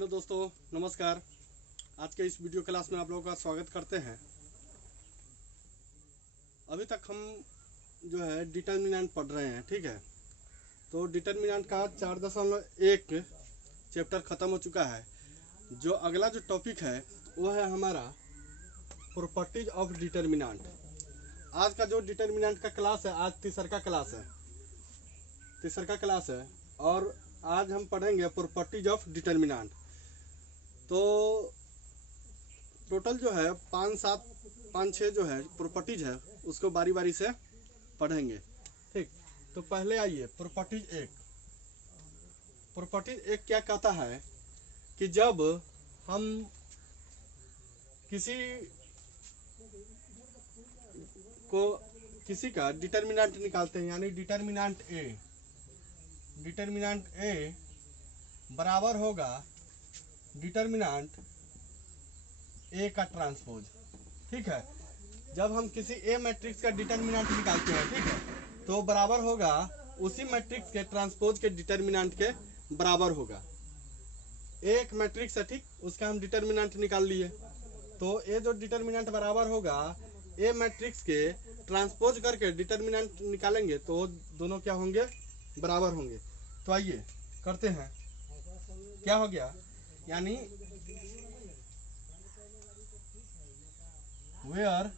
Hello दोस्तों, नमस्कार। आज के इस वीडियो क्लास में आप लोगों का स्वागत करते हैं। अभी तक हम जो है डिटर्मिनेंट पढ़ रहे हैं, ठीक है। तो डिटर्मिनेंट का 4.1 चैप्टर ख़त्म हो चुका है। जो अगला जो टॉपिक है वो है हमारा प्रॉपर्टीज ऑफ डिटर्मिनेंट। आज का जो डिटर्मिनेंट का क्लास है, आज तीसरा क्लास है और आज हम पढ़ेंगे प्रॉपर्टीज ऑफ डिटर्मिनेंट। तो टोटल जो है 5-6 जो है प्रॉपर्टीज है उसको बारी बारी से पढ़ेंगे, ठीक। तो पहले आइए प्रॉपर्टीज एक क्या कहता है कि जब हम किसी का डिटर्मिनेंट निकालते हैं, यानी डिटर्मिनेंट ए बराबर होगा डिटर्मिनेंट ए का ट्रांसपोज, ठीक है। जब हम किसी ए मैट्रिक्स का डिटर्मिनेंट निकालते हैं, ठीक है, तो बराबर होगा उसी मैट्रिक्स के ट्रांसपोज के डिटर्मिनेंट के बराबर होगा। एक मैट्रिक्स है, ठीक, उसका हम डिटर्मिनेंट निकाल लिए। तो ए जो डिटर्मिनेंट बराबर होगा ए मैट्रिक्स के ट्रांसपोज करके डिटर्मिनेंट निकालेंगे तो दोनों क्या होंगे, बराबर होंगे। तो आइए करते हैं। क्या हो गया, यानी वेयर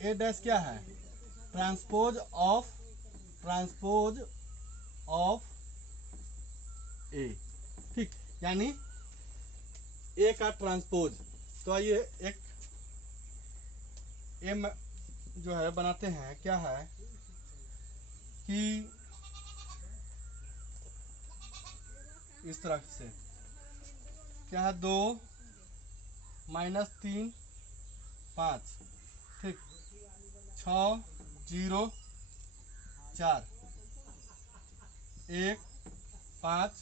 ए डैश क्या है, ट्रांसपोज ऑफ ए, ठीक, यानी ए का ट्रांसपोज। तो आइए एक ए जो है बनाते हैं। क्या है कि इस तरह से क्या है, 2 -3 5, ठीक, 6 0 4 1 5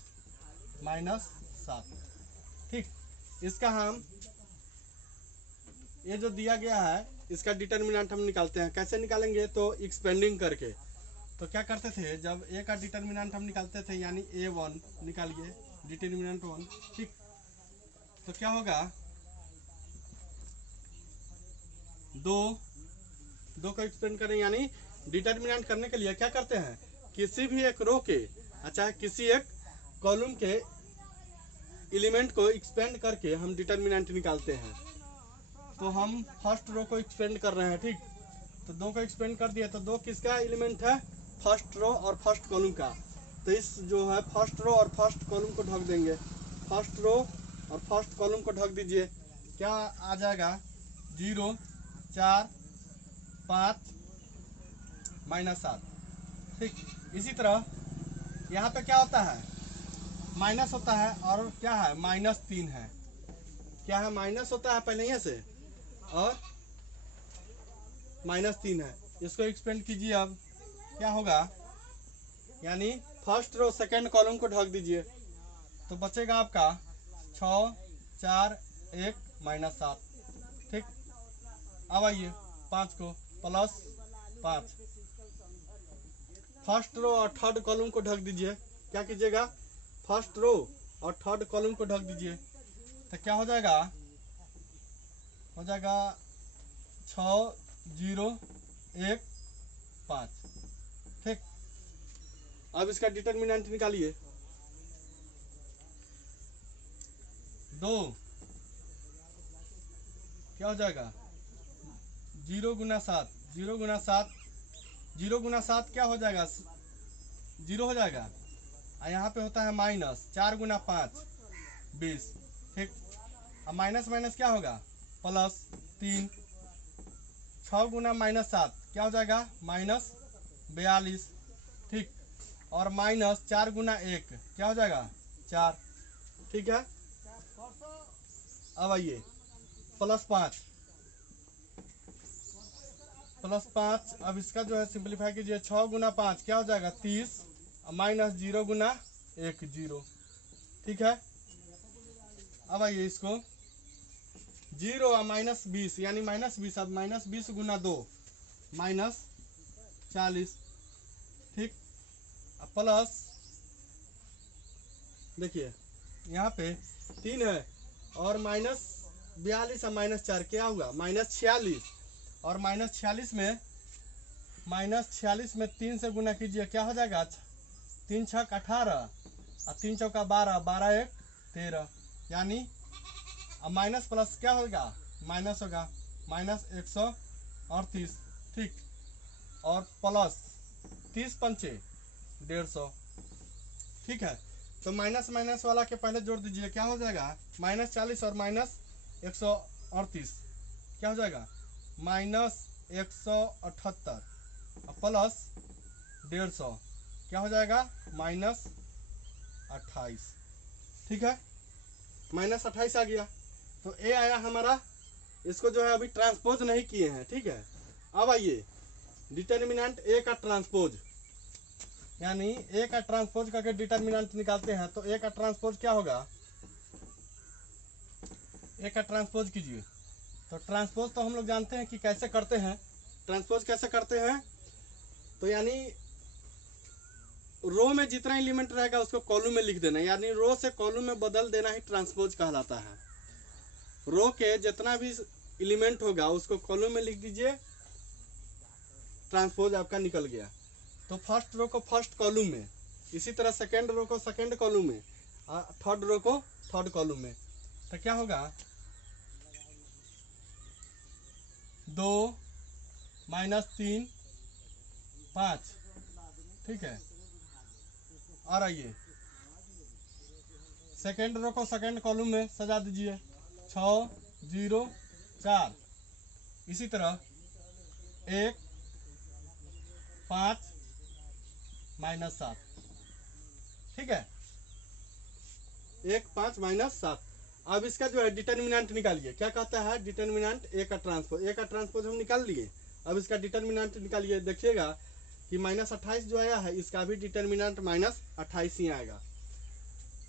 -7, ठीक। इसका हम ये जो दिया गया है इसका डिटर्मिनेंट हम निकालते हैं। कैसे निकालेंगे, तो एक्सपेंडिंग करके। तो क्या करते थे, जब ए का डिटर्मिनेंट हम निकालते थे, यानी A1 निकालिए, डिटर्मिनेंट 1, ठीक। तो क्या होगा, 2 को एक्सपेंड करें, यानी डिटर्मिनेंट करने के लिए क्या करते हैं, किसी भी एक रो के, अच्छा, किसी एक कॉलम के एलिमेंट को एक्सपेंड करके हम डिटर्मिनेंट निकालते हैं। तो हम फर्स्ट रो को एक्सपेंड कर रहे हैं, ठीक। तो 2 को एक्सपेंड कर दिया, तो 2 किसका एलिमेंट है, फर्स्ट रो और फर्स्ट कॉलम का। तो इस जो है फर्स्ट रो और फर्स्ट कॉलम को ढक देंगे। फर्स्ट रो और फर्स्ट कॉलम को ढक दीजिए। क्या आ जाएगा, 0 4 5 -7, ठीक। इसी तरह यहाँ पे क्या होता है, माइनस होता है, और क्या है, -3 है। क्या है, माइनस होता है पहले यहाँ से, और -3 है। इसको एक्सपेंड कीजिए। अब क्या होगा, यानी फर्स्ट रो सेकंड कॉलम को ढक दीजिए। तो बचेगा आपका 6 4 1 -7, ठीक। अब आइए 5 को +5, फर्स्ट रो और थर्ड कॉलम को ढक दीजिए। क्या कीजिएगा, फर्स्ट रो और थर्ड कॉलम को ढक दीजिए। तो क्या हो जाएगा, 6 0 1 5, ठीक। अब इसका डिटर्मिनेंट निकालिए। 2 क्या हो जाएगा, 0 × 7, 0 × 7, 0 × 7 क्या हो जाएगा, 0 हो जाएगा। और यहाँ पे होता है -4 × 5 20, ठीक। अब माइनस माइनस क्या होगा, +3, 6 × -7 क्या हो जाएगा, -42, ठीक। और -4 × 1 क्या हो जाएगा, 4, ठीक है। अब आइए +5, अब इसका जो है सिंपलीफाई कीजिए। 6 × 5 क्या हो जाएगा, 30, -0 × 1 0, ठीक है। अब आइए इसको 0 और -20, यानी -20, अब -20 × 2 -40, ठीक। प्लस देखिए यहाँ पे 3 है और -42 और -4 क्या हुआ -46, और -46 में 3 से गुना कीजिए क्या हो जाएगा 3 छक 18 और 3 चौका 12, 12 1 13, यानी अब माइनस प्लस क्या होगा माइनस होगा -138, ठीक, और प्लस 30 पंचे 150, ठीक है। तो माइनस माइनस वाला के पहले जोड़ दीजिए क्या हो जाएगा -40 और -138 क्या हो जाएगा -178 प्लस 150 क्या हो जाएगा -28, ठीक है। -28 आ गया, तो ए आया हमारा। इसको जो है अभी ट्रांसपोज नहीं किए हैं, ठीक है। अब आइए डिटर्मिनेंट ए का ट्रांसपोज, यानी ए का ट्रांसपोज करके डिटर्मिनेंट निकालते हैं। तो ए का ट्रांसपोज क्या होगा, ए का ट्रांसपोज कीजिए। तो ट्रांसपोज तो हम लोग जानते हैं कि कैसे करते हैं। ट्रांसपोज कैसे करते हैं, तो यानी रो में जितना एलिमेंट रहेगा उसको कॉलम में लिख देना, यानी रो से कॉलम में बदल देना ही ट्रांसपोज कहलाता है। रो के जितना भी एलिमेंट होगा उसको कॉलम में लिख दीजिए, ट्रांसपोज आपका निकल गया। तो फर्स्ट रो को फर्स्ट कॉलम में, इसी तरह सेकेंड रो को सेकेंड कॉलम में, और थर्ड रो को थर्ड कॉलम में। तो क्या होगा 2 -3 5, ठीक है। और आइए सेकेंड रो को सेकेंड कॉलम में सजा दीजिए 6 0 4, इसी तरह 1 5 -7, ठीक है, 1 5 -7। अब इसका जो है डिटर्मिनेंट निकालिए, क्या कहता है डिटर्मिनेंट ए का ट्रांसपोज। ए का ट्रांसपोज हम निकाल लिए, अब इसका डिटर्मिनेंट निकालिए। देखिएगा कि -28 जो आया है इसका भी डिटर्मिनेंट -28 ही आएगा।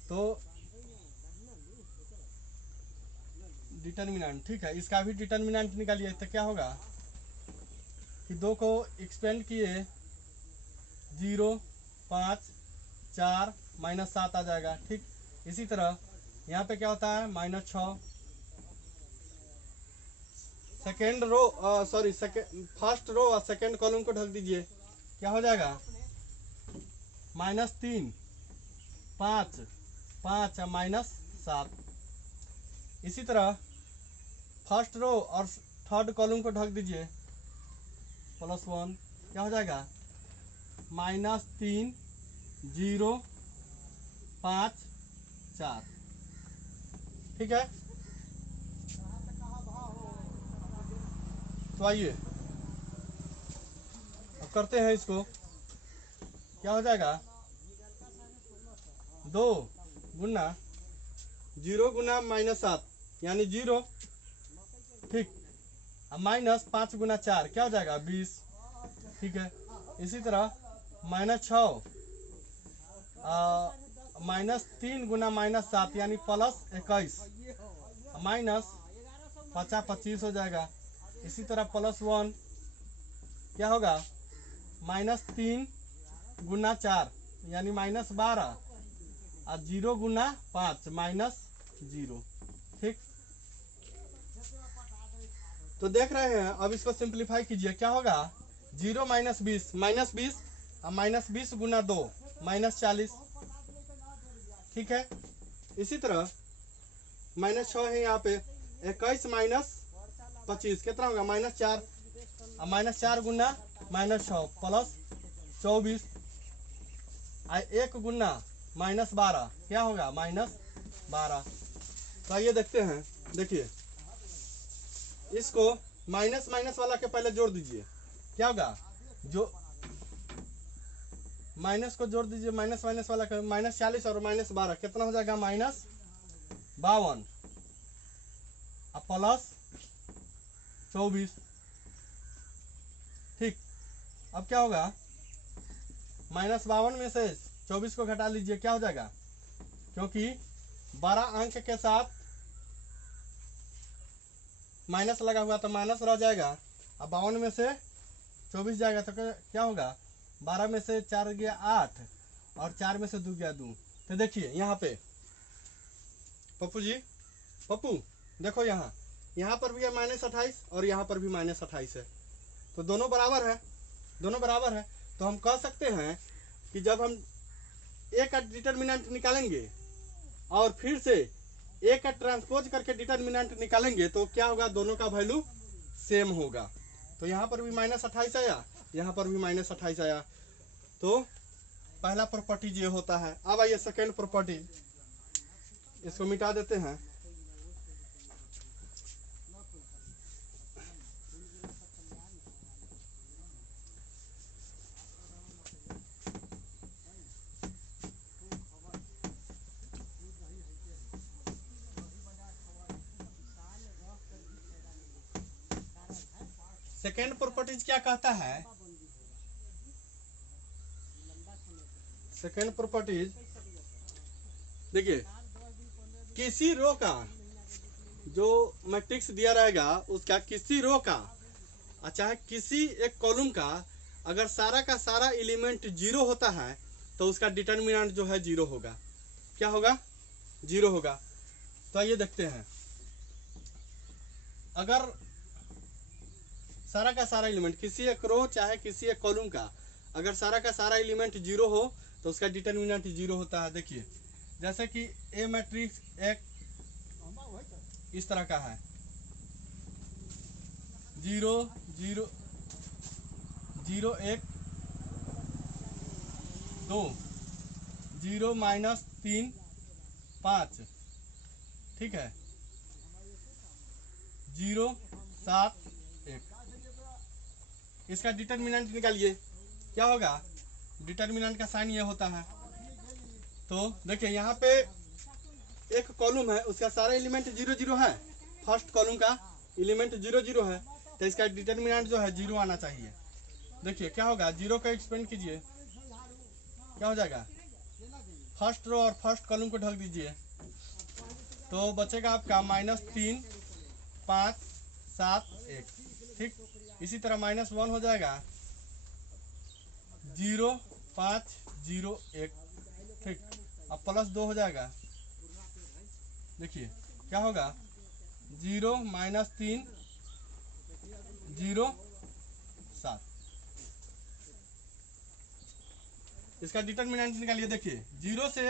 तो डिटर्मिनेंट, ठीक है, इसका भी डिटर्मिनेंट निकालिए। तो क्या होगा कि 2 को एक्सपेंड किए 0 5 4 -7 आ जाएगा, ठीक। इसी तरह यहाँ पे क्या होता है -6, second row sorry first row और सेकेंड कॉलम को ढक दीजिए, क्या हो जाएगा -3 5 5 और -7। इसी तरह फर्स्ट रो और थर्ड कॉलम को ढक दीजिए +1, क्या हो जाएगा -3 0 5 4, ठीक है। तो आइए अब करते हैं इसको, क्या हो जाएगा 2 गुना 0 गुना -7 यानी 0, ठीक, -5 गुना 4 क्या हो जाएगा 20, ठीक है। इसी तरह -6 -3 गुना -7 यानी +21 -50 25 हो जाएगा। इसी तरह +1 क्या होगा -3 गुना 4 यानी -12 और 0 गुना 5 -0, ठीक। तो देख रहे हैं, अब इसको सिंप्लीफाई कीजिए, क्या होगा 0 -20 और -20 गुना 2 -40, ठीक है। इसी तरह -6 है यहाँ पे 21 -25 कितना होगा -4 और -4 गुना -6 +24 और 1 गुना -12 क्या होगा -12। तो आइए देखते हैं, देखिए इसको माइनस माइनस वाला के पहले जोड़ दीजिए, क्या होगा जो माइनस को जोड़ दीजिए, माइनस माइनस वाला का -40 और -12 कितना हो जाएगा -52 और +24, ठीक। अब क्या होगा -52 में से 24 को घटा लीजिए, क्या हो जाएगा, क्योंकि 12 अंक के साथ माइनस लगा हुआ तो माइनस रह जाएगा। अब 52 में से 24 जाएगा तो क्या होगा 12 में से 4 गया 8 और 4 में से 2 गया 2। तो देखिए यहाँ पे पप्पू जी, पप्पू देखो यहाँ पर भी है -28 और यहाँ पर भी -28 है, तो दोनों बराबर है, दोनों बराबर है। तो हम कह सकते हैं कि जब हम ए का डिटर्मिनेंट निकालेंगे और फिर से ए का ट्रांसपोज करके डिटर्मिनेंट निकालेंगे तो क्या होगा, दोनों का वैल्यू सेम होगा। तो यहाँ पर भी -28 आया, यहाँ पर भी -28 आया। तो पहला प्रॉपर्टी ये होता है। अब आइए सेकेंड प्रॉपर्टी, इसको मिटा देते हैं। सेकेंड प्रॉपर्टीज क्या कहता है, सेकेंड प्रॉपर्टीज देखिए, किसी रो का जो मैट्रिक्स दिया रहेगा उसका किसी रो का चाहे किसी एक कॉलम का अगर सारा का सारा एलिमेंट 0 होता है तो उसका डिटर्मिनेंट जो है 0 होगा। क्या होगा, 0 होगा। तो आइए देखते हैं, अगर सारा का सारा एलिमेंट किसी एक रो चाहे किसी एक कॉलम का अगर सारा का सारा एलिमेंट 0 हो तो उसका डिटर्मिनेंट 0 होता है। देखिए जैसे कि ए मैट्रिक्स एक इस तरह का है, 0 0 0 1 2 0 -3 5, ठीक है, 0 7 1। इसका डिटर्मिनेंट निकालिए, क्या होगा, डिटर्मिनेंट का साइन ये होता है। तो देखिए यहाँ पे एक कॉलम है उसका सारा एलिमेंट 0 0 है, फर्स्ट कॉलम का एलिमेंट 0 0 है, तो इसका डिटर्मिनेंट जो है 0 आना चाहिए। देखिए क्या होगा, 0 को एक्सपेंड कीजिए, क्या हो जाएगा, फर्स्ट रो और फर्स्ट कॉलम को ढक दीजिए, तो बचेगा आपका -3 5 7 1, ठीक। इसी तरह -1 हो जाएगा, 0 5 0 1, ठीक। अब +2 हो जाएगा, देखिए क्या होगा, 0 -3 0 7। इसका डिटर्मिनेंट निकालिए। देखिए 0 से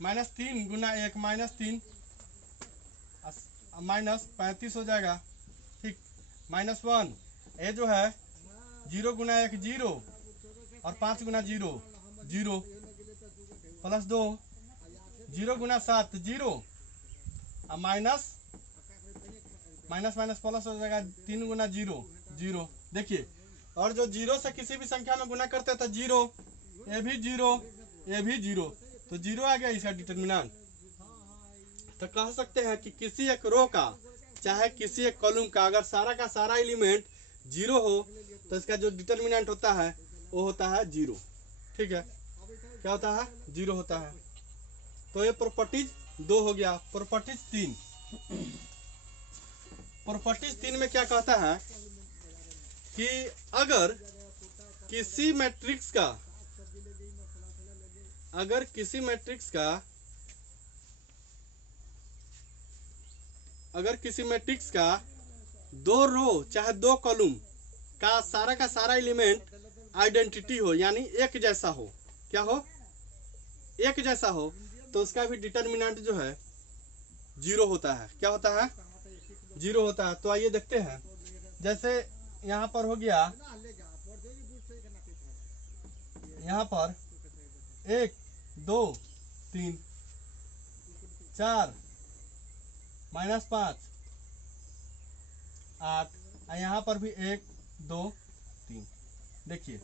-3 गुना 1 -3 -35 हो जाएगा, ठीक। -1 ये जो है 0 गुना 1 0 और 5 गुना 0 0 +2 0 गुना 7 0 और माइनस प्लस हो जाएगा 3 गुना 0 0। देखिए और जो 0 से किसी भी संख्या में गुना करते हैं तो 0, ये भी 0 ये भी 0, तो 0 आ गया इसका डिटर्मिनेंट। तो कह सकते हैं कि किसी एक रो का चाहे किसी एक कॉलम का अगर सारा का सारा एलिमेंट 0 हो तो इसका जो डिटर्मिनेंट होता है वो होता है 0, ठीक है। क्या होता है, 0 होता है। तो ये प्रॉपर्टीज 2 हो गया। प्रॉपर्टीज 3, प्रॉपर्टीज 3 में क्या कहता है कि अगर किसी मैट्रिक्स का अगर किसी मैट्रिक्स का 2 रो चाहे 2 कॉलम का सारा एलिमेंट आइडेंटिटी हो यानी एक जैसा हो, क्या हो, एक जैसा हो, तो उसका भी डिटर्मिनेंट जो है 0 होता है। क्या होता है, 0 होता है। तो आइए देखते हैं, जैसे यहाँ पर हो गया, यहाँ पर 1 2 3 4 -5 8, यहाँ पर भी 1 2 3। देखिए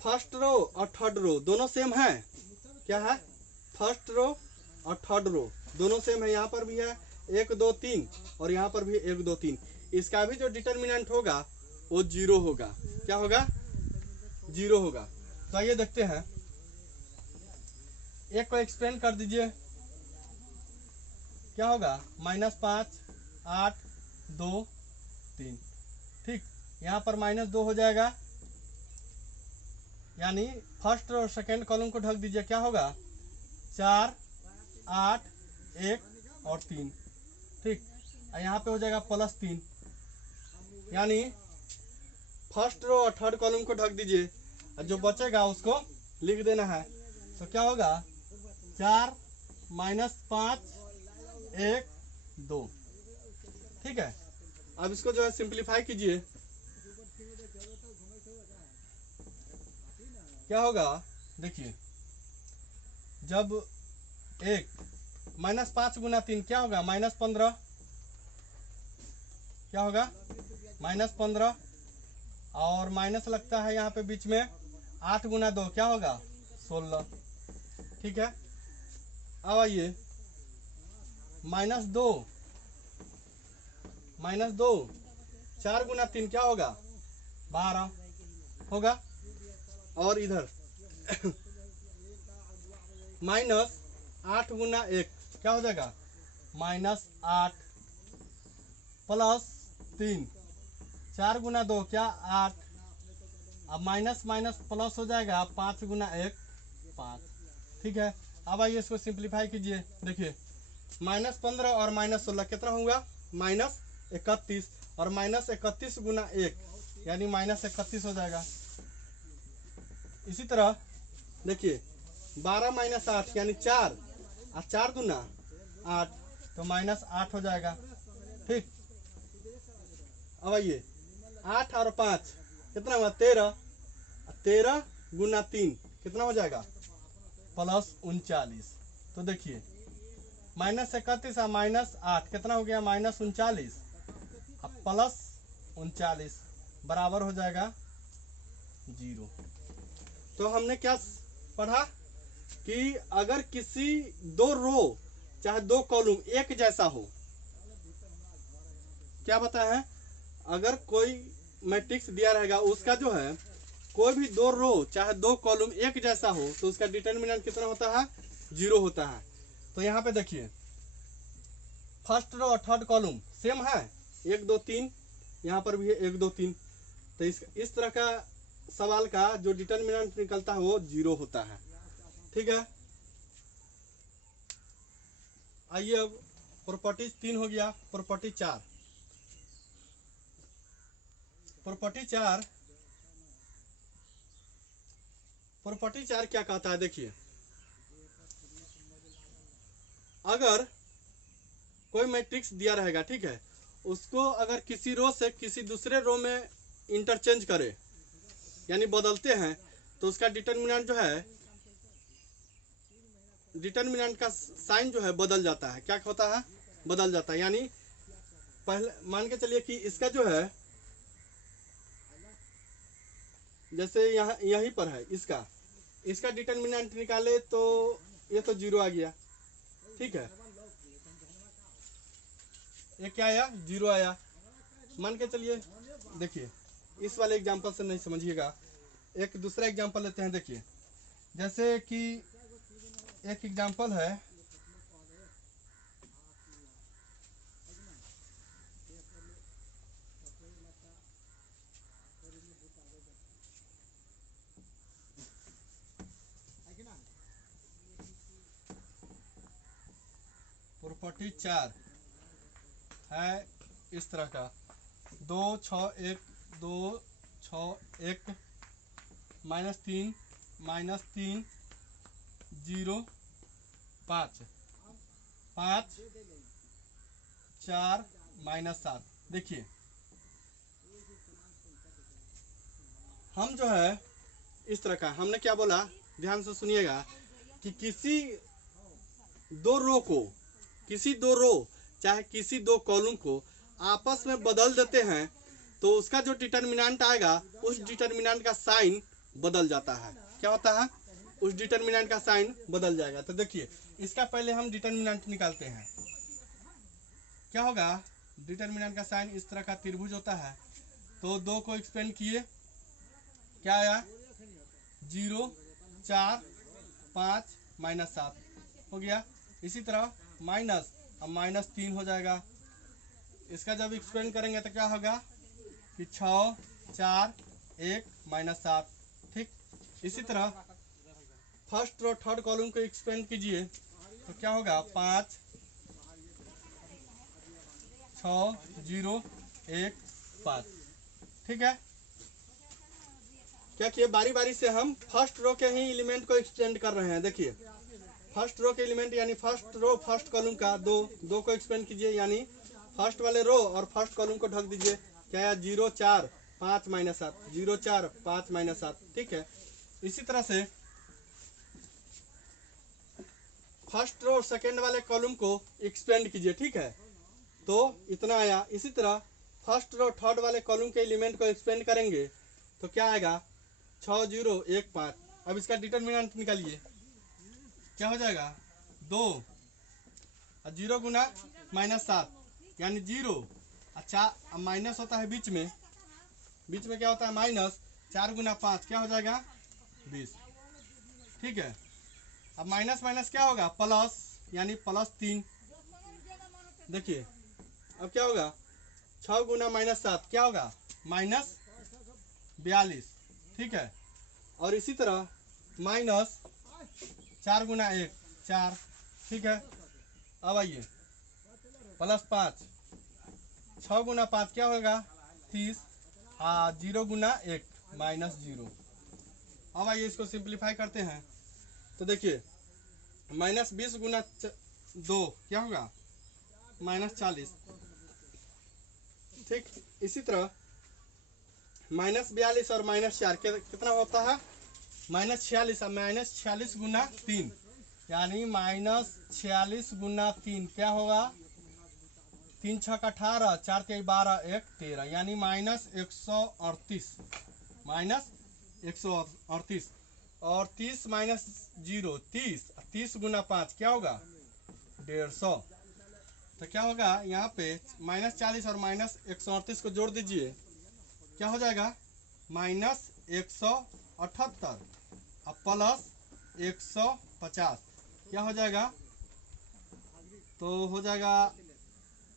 फर्स्ट रो और थर्ड रो दोनों सेम है, क्या है, फर्स्ट रो और थर्ड रो दोनों सेम है। यहाँ पर भी है 1 2 3 और यहाँ पर भी 1 2 3। इसका भी जो डिटर्मिनेंट होगा वो 0 होगा। क्या होगा, 0 होगा। तो आइए देखते हैं, एक को एक्सपेंड कर दीजिए, क्या होगा, -5 8 2 3, ठीक। यहाँ पर -2 हो जाएगा, यानी फर्स्ट और सेकेंड कॉलम को ढक दीजिए, क्या होगा, 4 8 1 और 3, ठीक। यहाँ पे हो जाएगा +3, यानी फर्स्ट रो और थर्ड कॉलम को ढक दीजिए और जो बचेगा उसको लिख देना है। तो क्या होगा 4 -5 1 2, ठीक है। अब इसको जो है सिंप्लीफाई कीजिए, क्या होगा देखिए, जब 1 -5 गुना 3 क्या होगा -15, क्या होगा -15, और माइनस लगता है यहाँ पे बीच में 8 गुना 2 क्या होगा 16, ठीक है। अब आइए -2 4 गुना 3 क्या होगा 12 होगा, और इधर -8 गुना 1 क्या हो जाएगा -8 +3 4 गुना 2 क्या 8, अब माइनस माइनस प्लस हो जाएगा 5 गुना 1 5, ठीक है। अब आइए इसको सिंप्लीफाई कीजिए, देखिए -15 और -16 कितना होगा -31, और -31 गुना 1 यानी -31 हो जाएगा। इसी तरह देखिए 12 - 8 यानी 4 और 4 दूना 8, तो -8 हो जाएगा, ठीक। अब आइए 8 और 5 कितना हुआ 13, 13 गुना 3 कितना हो जाएगा +39, तो देखिए -31 और -8 कितना हो गया -39, अब +39 बराबर हो जाएगा 0। तो हमने क्या पढ़ा कि अगर किसी दो रो चाहे दो कॉलम एक जैसा हो, क्या बताया है, अगर कोई मैट्रिक्स दिया रहेगा उसका जो है कोई भी दो रो चाहे दो कॉलम एक जैसा हो तो उसका डिटरमिनेंट कितना होता है 0 होता है। तो यहाँ पे देखिए फर्स्ट रो और थर्ड कॉलम सेम है 1 2 3, यहाँ पर भी है 1 2 3, तो इस तरह का सवाल का जो डिटरमिनेंट निकलता है वो 0 होता है, ठीक है। आइए अब प्रॉपर्टी 3 हो गया, प्रॉपर्टी 4। प्रॉपर्टी 4 क्या कहता है, देखिए अगर कोई मैट्रिक्स दिया रहेगा, ठीक है, उसको अगर किसी रो से किसी दूसरे रो में इंटरचेंज करे यानी बदलते हैं तो उसका डिटरमिनेंट जो है, डिटरमिनेंट का साइन जो है बदल जाता है, क्या होता है बदल जाता है। यानी पहले मान के चलिए कि इसका जो है जैसे यहाँ यहीं पर है इसका डिटरमिनेंट निकाले तो ये तो 0 आ गया, ठीक है, ये क्या आया 0 आया। मान के चलिए देखिए इस वाले एग्जांपल से नहीं समझिएगा, एक दूसरा एग्जांपल लेते हैं। देखिए जैसे कि एक एग्जांपल है, प्रॉपर्टी 4 है इस तरह का 2 6 1 2 6 1 -3 -3 0 5 5 4 -7। देखिए हम जो है इस तरह का हमने क्या बोला, ध्यान से सुनिएगा कि किसी दो रो चाहे किसी दो कॉलम को आपस में बदल देते हैं तो उसका जो डिटरमिनेंट आएगा उस डिटरमिनेंट का साइन बदल जाता है। क्या होता है, उस डिटरमिनेंट का साइन बदल जाएगा। तो देखिए इसका पहले हम डिटरमिनेंट निकालते हैं, क्या होगा डिटरमिनेंट का साइन इस तरह का त्रिभुज होता है, तो 2 को एक्सपेंड किए क्या आया 0 4 5 -7 हो गया। इसी तरह माइनस, अब -3 हो जाएगा, इसका जब एक्सपेंड करेंगे तो क्या होगा कि 6 4 1 -7, ठीक। इसी तरह फर्स्ट और थर्ड कॉलम को एक्सपेंड कीजिए तो क्या होगा 5 6 0 1 5। ठीक है, क्या किए बारी बारी से हम फर्स्ट रो के ही एलिमेंट को एक्सटेंड कर रहे हैं। देखिए फर्स्ट रो के एलिमेंट यानी फर्स्ट रो फर्स्ट कॉलम का दो को एक्सपेंड कीजिए, यानी फर्स्ट वाले रो और फर्स्ट कॉलम को ढक दीजिए। क्या है 0 4 5 माइनस 7 0 4 5 माइनस 7। ठीक है, इसी तरह से फर्स्ट रो और सेकेंड वाले कॉलम को एक्सपेंड कीजिए। ठीक है, तो इतना आया। इसी तरह फर्स्ट रो थर्ड वाले कॉलम के एलिमेंट को एक्सपेंड करेंगे तो क्या आएगा 6 0 1 5। अब इसका डिटरमिनेंट निकालिए, क्या हो जाएगा 2 और 0 गुना माइनस 7 यानी 0। अच्छा माइनस होता है बीच में क्या होता है माइनस। 4 गुना 5 क्या हो जाएगा 20। ठीक है, अब माइनस माइनस क्या होगा प्लस, यानी +3। देखिए अब क्या होगा 6 गुना माइनस 7 क्या होगा -42। ठीक है, और इसी तरह माइनस 4 गुना 1 4। ठीक है, अब आइए +5 6 गुना 5 क्या होगा 30 0 गुना 1 -0। अब आइए इसको सिंप्लीफाई करते हैं तो देखिए -20 गुना 2 क्या होगा -40। ठीक, इसी तरह -42 और -4 कितना होता है -46। अब -46 गुना 3 यानी -46 गुना 3 क्या होगा 3 6 का 18 4 3 12 1 13 यानी -138 -138। और 30 माइनस 0 30 गुना 5 क्या होगा 150। तो क्या होगा यहाँ पे -40 और -138 को जोड़ दीजिए, क्या हो जाएगा -178 और प्लस 150 क्या हो जाएगा, तो हो जाएगा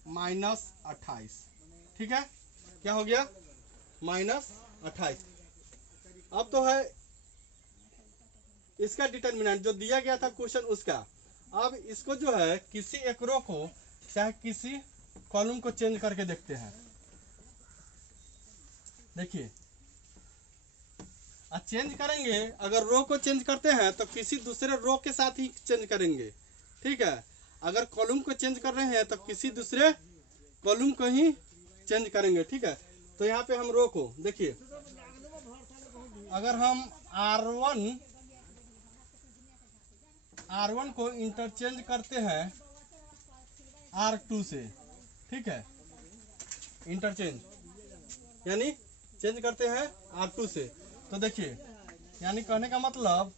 -28। ठीक है, क्या हो गया -28। अब तो है इसका डिटरमिनेंट जो दिया गया था क्वेश्चन उसका। अब इसको जो है किसी एक रो को चाहे किसी कॉलम को चेंज करके देखते हैं। देखिए चेंज करेंगे, अगर रो को चेंज करते हैं तो किसी दूसरे रो के साथ ही चेंज करेंगे। ठीक है, अगर कॉलम को चेंज कर रहे हैं तो किसी दूसरे कॉलम को ही चेंज करेंगे। ठीक है, तो यहाँ पे हम रो को देखिए, अगर हम R1 को इंटरचेंज करते हैं R2 से। ठीक है, इंटरचेंज यानी चेंज करते हैं R2 से, तो देखिए यानी कहने का मतलब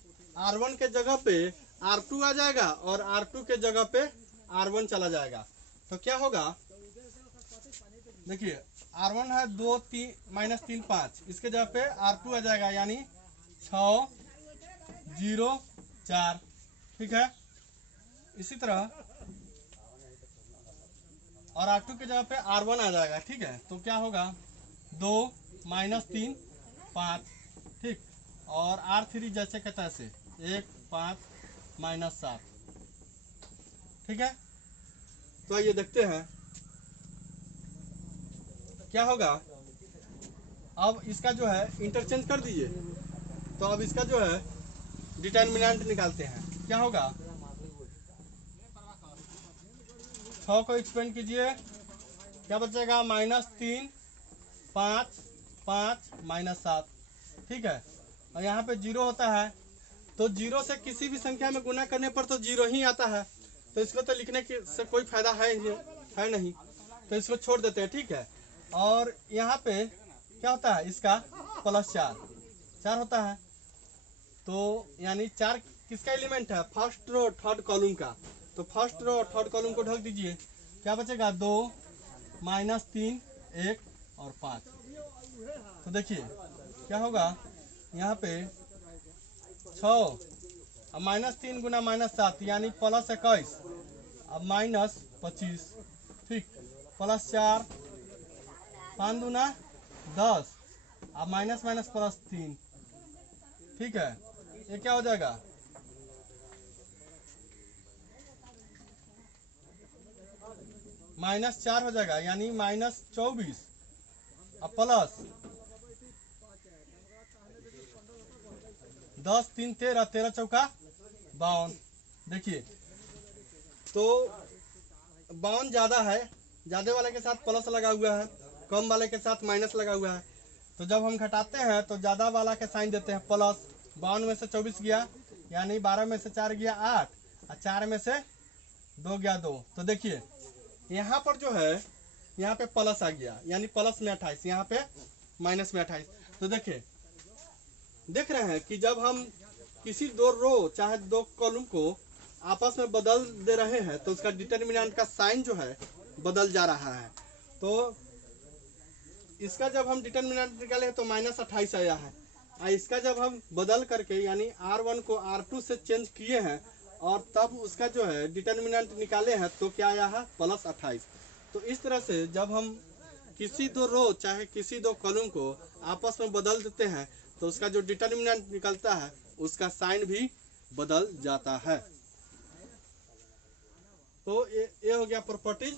R1 के जगह पे R2 आ जाएगा और R2 के जगह पे R1 चला जाएगा। तो क्या होगा देखिए R1 है 2 3 -3 5, इसके जगह पे R2 आ जाएगा यानी 6 0 4। ठीक है, इसी तरह और R2 के जगह पे R1 आ जाएगा। ठीक है, तो क्या होगा 2 -3 5। ठीक, और R3 जैसे के तैसे 1 5 -7। ठीक है, तो आइए देखते हैं क्या होगा। अब इसका जो है इंटरचेंज कर दीजिए, तो अब इसका जो है डिटरमिनेंट निकालते हैं। क्या होगा 6 को एक्सपेंड कीजिए, क्या बचेगा -3 5 5 -7। ठीक है, और यहाँ पे 0 होता है तो 0 से किसी भी संख्या में गुना करने पर तो 0 ही आता है, तो इसको तो लिखने की से कोई फायदा है नहीं, तो इसको छोड़ देते हैं। ठीक है, और यहाँ पे क्या होता है इसका +4 होता है, तो यानी 4 किसका एलिमेंट है फर्स्ट रो थर्ड कॉलम का, तो फर्स्ट रो और थर्ड कॉलम को ढक दीजिए, क्या बचेगा 2 -3 1 और 5। तो देखिए क्या होगा यहाँ पे 6 अब -3 गुना -7 यानी +21 अब -25। ठीक, +4 5 दूना 10 अब माइनस +3। ठीक है, ये क्या हो जाएगा -4 हो जाएगा, यानी -24 अब प्लस 10 3 13, 13 चौका 52। देखिए तो 52 ज्यादा है, ज्यादा वाले के साथ प्लस लगा हुआ है, कम वाले के साथ माइनस लगा हुआ है। तो जब हम घटाते हैं तो ज्यादा वाला के साइन देते हैं प्लस। 52 में से 24 गया, यानी 12 में से 4 गया 8, और 4 में से 2 गया 2। तो देखिए यहाँ पर जो है, यहाँ पे प्लस आ गया, यानी प्लस में 28, यहाँ पे माइनस में 28। तो देखिए देख रहे हैं कि जब हम किसी दो रो चाहे दो कॉलम को आपस में बदल दे रहे हैं तो उसका डिटर्मिनेंट का साइन जो है बदल जा रहा है। तो इसका जब हम डिटर्मिनेंट निकाले तो -28 आया है, और इसका जब हम बदल करके यानी R1 को R2 से चेंज किए हैं और तब उसका जो है डिटर्मिनेंट निकाले हैं तो क्या आया है +28। तो इस तरह से जब हम किसी दो रो चाहे किसी दो कॉलम को आपस में बदल देते हैं तो उसका जो डिटर्मिनेंट निकलता है उसका साइन भी बदल जाता है। तो ये हो गया प्रॉपर्टीज।